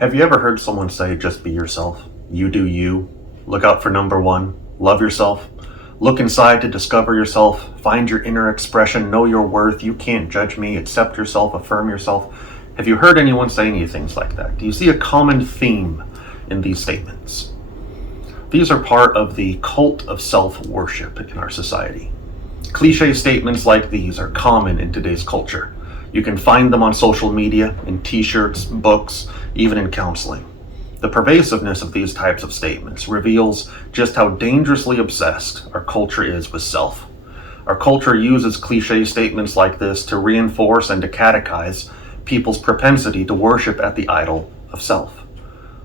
Have you ever heard someone say, just be yourself? You do you. Look out for number one. Love yourself. Look inside to discover yourself. Find your inner expression. Know your worth. You can't judge me. Accept yourself. Affirm yourself. Have you heard anyone say any things like that? Do you see a common theme in these statements? These are part of the cult of self-worship in our society. Cliche statements like these are common in today's culture. You can find them on social media, in t-shirts, books, even in counseling. The pervasiveness of these types of statements reveals just how dangerously obsessed our culture is with self. Our culture uses cliche statements like this to reinforce and to catechize people's propensity to worship at the idol of self.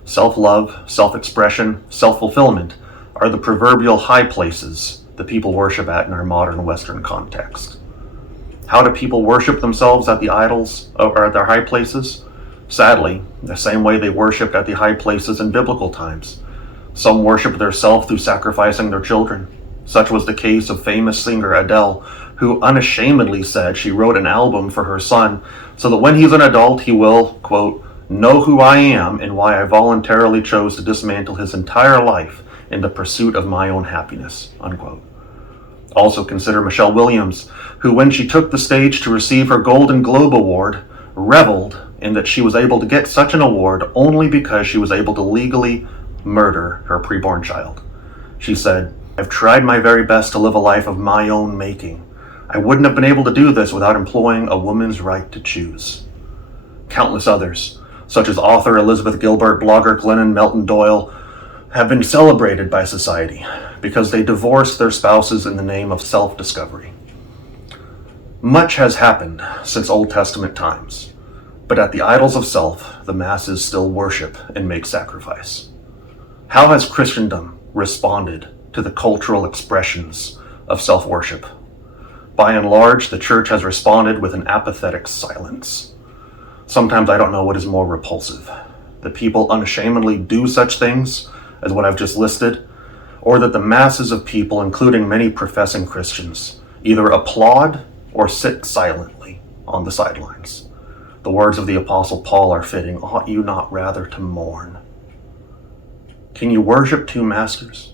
Self-love, self-expression, self-fulfillment are the proverbial high places that people worship at in our modern Western context. How do people worship themselves at the idols or at their high places? Sadly, the same way they worshipped at the high places in biblical times. Some worshiped their self through sacrificing their children. Such was the case of famous singer Adele, who unashamedly said she wrote an album for her son so that when he's an adult he will, quote, know who I am and why I voluntarily chose to dismantle his entire life in the pursuit of my own happiness, unquote. Also consider Michelle Williams, who when she took the stage to receive her Golden Globe Award, reveled in that she was able to get such an award only because she was able to legally murder her preborn child. She said, I've tried my very best to live a life of my own making. I wouldn't have been able to do this without employing a woman's right to choose. Countless others, such as author Elizabeth Gilbert, blogger Glennon Melton Doyle, have been celebrated by society because they divorced their spouses in the name of self-discovery. Much has happened since Old Testament times, but at the idols of self, the masses still worship and make sacrifice. How has Christendom responded to the cultural expressions of self-worship? By and large, the church has responded with an apathetic silence. Sometimes I don't know what is more repulsive, that people unashamedly do such things as what I've just listed, or that the masses of people, including many professing Christians, either applaud or sit silently on the sidelines. The words of the Apostle Paul are fitting, ought you not rather to mourn? Can you worship two masters?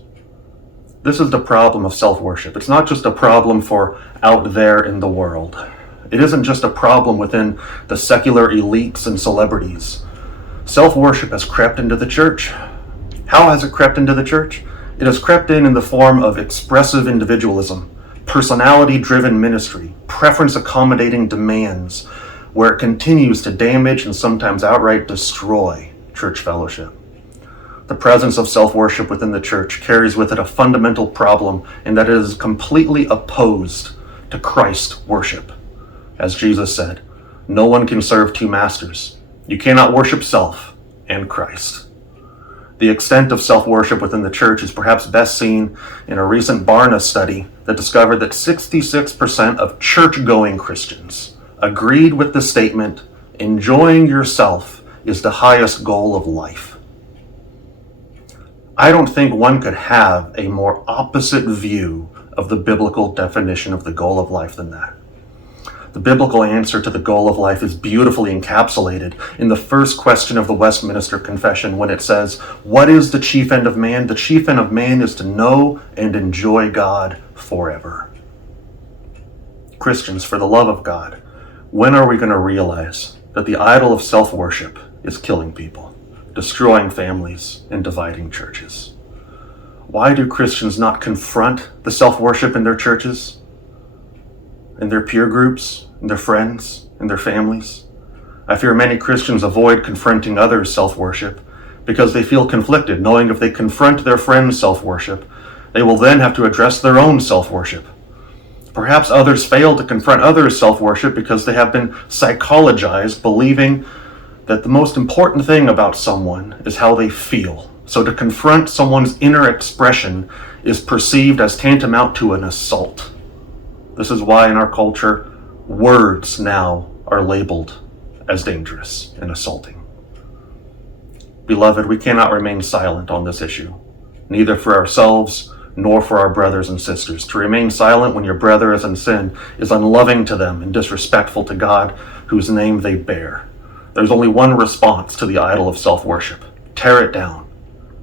This is the problem of self-worship. It's not just a problem for out there in the world. It isn't just a problem within the secular elites and celebrities. Self-worship has crept into the church. How has it crept into the church? It has crept in the form of expressive individualism, personality-driven ministry, preference-accommodating demands, where it continues to damage and sometimes outright destroy church fellowship. The presence of self-worship within the church carries with it a fundamental problem in that it is completely opposed to Christ worship. As Jesus said, no one can serve two masters. You cannot worship self and Christ. The extent of self-worship within the church is perhaps best seen in a recent Barna study that discovered that 66% of church-going Christians agreed with the statement, enjoying yourself is the highest goal of life. I don't think one could have a more opposite view of the biblical definition of the goal of life than that. The biblical answer to the goal of life is beautifully encapsulated in the first question of the Westminster Confession when it says, what is the chief end of man? The chief end of man is to know and enjoy God forever. Christians, for the love of God, when are we going to realize that the idol of self-worship is killing people, destroying families, and dividing churches? Why do Christians not confront the self-worship in their churches, in their peer groups, in their friends, in their families? I fear many Christians avoid confronting others' self-worship because they feel conflicted, knowing if they confront their friends' self-worship, they will then have to address their own self-worship. Perhaps others fail to confront others' self-worship because they have been psychologized, believing that the most important thing about someone is how they feel. So to confront someone's inner expression is perceived as tantamount to an assault. This is why in our culture, words now are labeled as dangerous and assaulting. Beloved, we cannot remain silent on this issue, neither for ourselves nor for our brothers and sisters. To remain silent when your brother is in sin is unloving to them and disrespectful to God, whose name they bear. There's only one response to the idol of self-worship. Tear it down.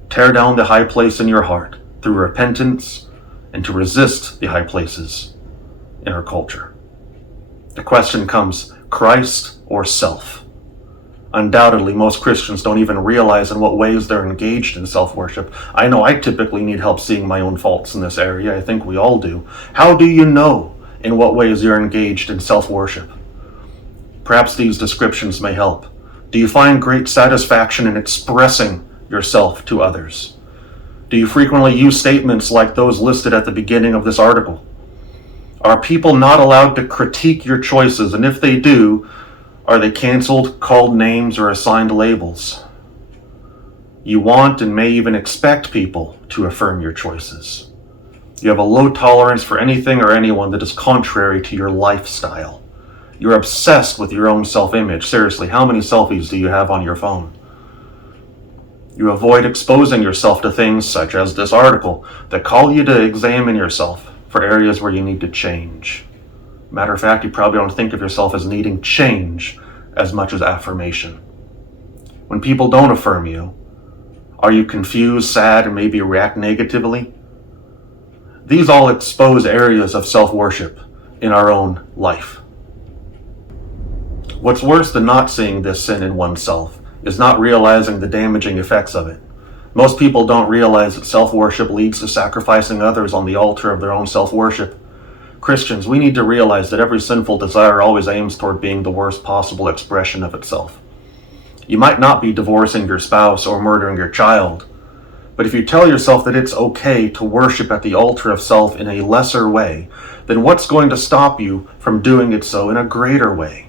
Tear down the high place in your heart through repentance and to resist the high places in our culture. The question comes, Christ or self? Undoubtedly, most Christians don't even realize in what ways they're engaged in self-worship. I know I typically need help seeing my own faults in this area. I think we all do. How do you know in what ways you're engaged in self-worship? Perhaps these descriptions may help. Do you find great satisfaction in expressing yourself to others? Do you frequently use statements like those listed at the beginning of this article? Are people not allowed to critique your choices? And if they do, are they canceled, called names, or assigned labels? You want and may even expect people to affirm your choices. You have a low tolerance for anything or anyone that is contrary to your lifestyle. You're obsessed with your own self-image. Seriously, how many selfies do you have on your phone? You avoid exposing yourself to things such as this article that call you to examine yourself for areas where you need to change. Matter of fact, you probably don't think of yourself as needing change as much as affirmation. When people don't affirm you, are you confused, sad, and maybe react negatively? These all expose areas of self-worship in our own life. What's worse than not seeing this sin in oneself is not realizing the damaging effects of it. Most people don't realize that self-worship leads to sacrificing others on the altar of their own self-worship. Christians, we need to realize that every sinful desire always aims toward being the worst possible expression of itself. You might not be divorcing your spouse or murdering your child, but if you tell yourself that it's okay to worship at the altar of self in a lesser way, then what's going to stop you from doing it so in a greater way?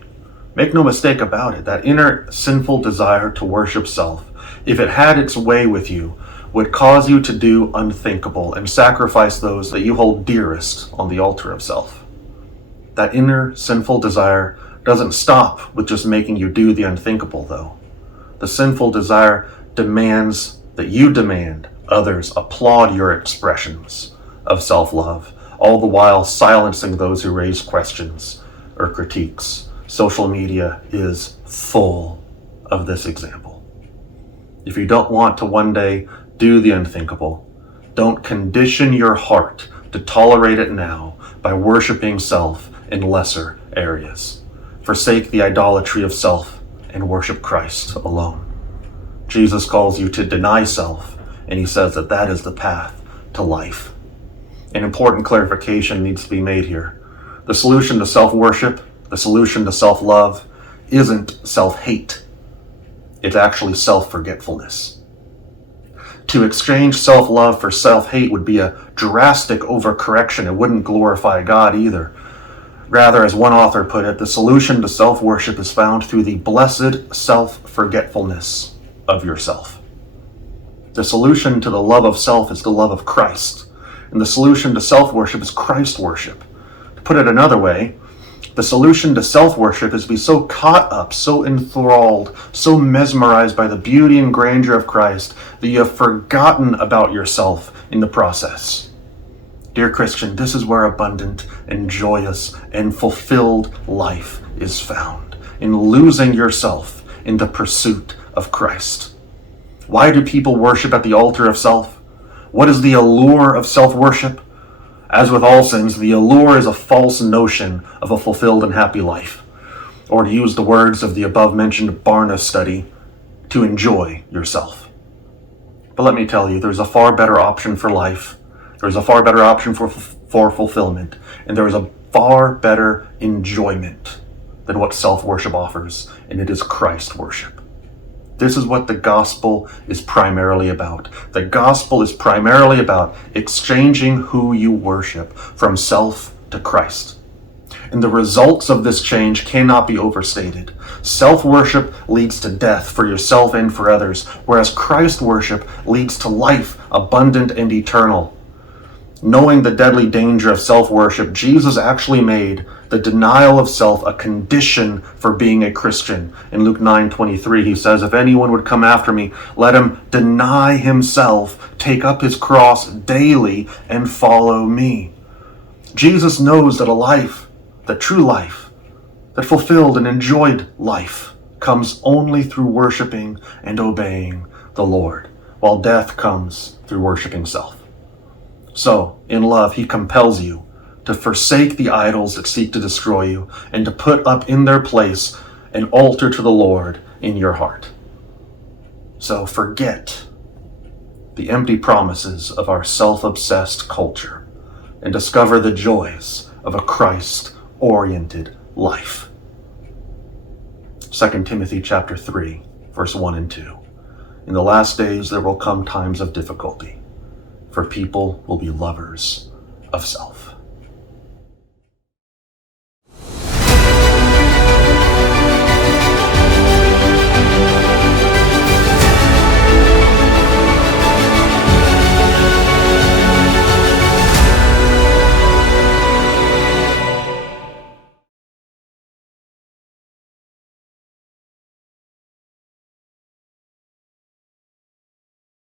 Make no mistake about it, that inner sinful desire to worship self, if it had its way with you, would cause you to do unthinkable and sacrifice those that you hold dearest on the altar of self. That inner sinful desire doesn't stop with just making you do the unthinkable, though. The sinful desire demands that you demand others applaud your expressions of self-love, all the while silencing those who raise questions or critiques. Social media is full of this example. If you don't want to one day do the unthinkable, don't condition your heart to tolerate it now by worshiping self in lesser areas. Forsake the idolatry of self and worship Christ alone. Jesus calls you to deny self, and he says that that is the path to life. An important clarification needs to be made here. The solution to self-worship, the solution to self-love, isn't self-hate. It's actually self-forgetfulness. To exchange self-love for self-hate would be a drastic overcorrection. It wouldn't glorify God either. Rather, as one author put it, the solution to self-worship is found through the blessed self-forgetfulness of yourself. The solution to the love of self is the love of Christ, and the solution to self-worship is Christ worship. To put it another way, the solution to self-worship is to be so caught up, so enthralled, so mesmerized by the beauty and grandeur of Christ that you have forgotten about yourself in the process. Dear Christian, this is where abundant and joyous and fulfilled life is found, in losing yourself in the pursuit of Christ. Why do people worship at the altar of self? What is the allure of self-worship? As with all sins, the allure is a false notion of a fulfilled and happy life. Or to use the words of the above-mentioned Barna study, to enjoy yourself. But let me tell you, there's a far better option for life. There's a far better option for fulfillment. And there is a far better enjoyment than what self-worship offers, and it is Christ worship. This is what the gospel is primarily about. The gospel is primarily about exchanging who you worship from self to Christ. And the results of this change cannot be overstated. Self-worship leads to death for yourself and for others, whereas Christ worship leads to life abundant and eternal. Knowing the deadly danger of self-worship, Jesus actually made the denial of self a condition for being a Christian. In Luke 9:23, he says, "If anyone would come after me, let him deny himself, take up his cross daily, and follow me." Jesus knows that a life, that true life, that fulfilled and enjoyed life, comes only through worshiping and obeying the Lord, while death comes through worshiping self. So, in love, he compels you to forsake the idols that seek to destroy you and to put up in their place an altar to the Lord in your heart. So forget the empty promises of our self-obsessed culture and discover the joys of a Christ-oriented life. 2 Timothy chapter 3, verse 1 and 2. In the last days there will come times of difficulty, for people will be lovers of self.